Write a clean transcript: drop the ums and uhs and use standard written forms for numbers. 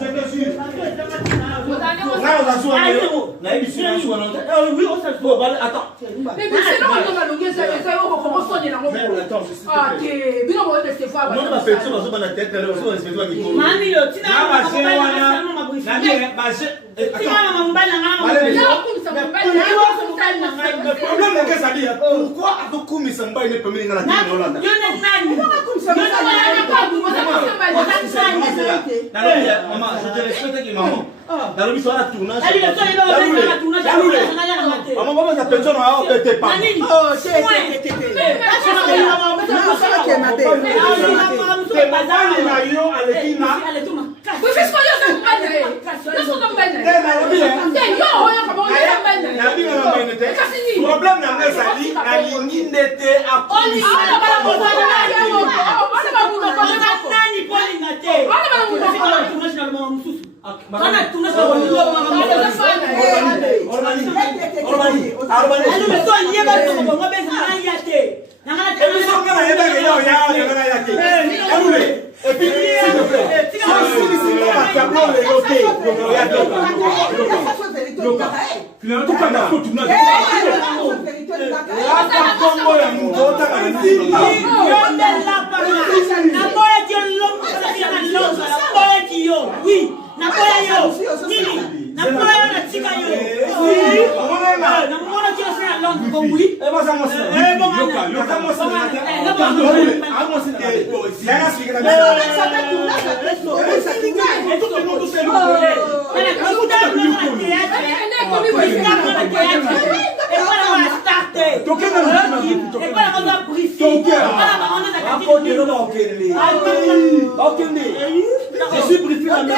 Je te jure. Maman, je te respecte que maman. Dans le mission, on a tournage. Maman, maman, ça personne n'a pas pas. Oh, c'est je suis briefé dans mes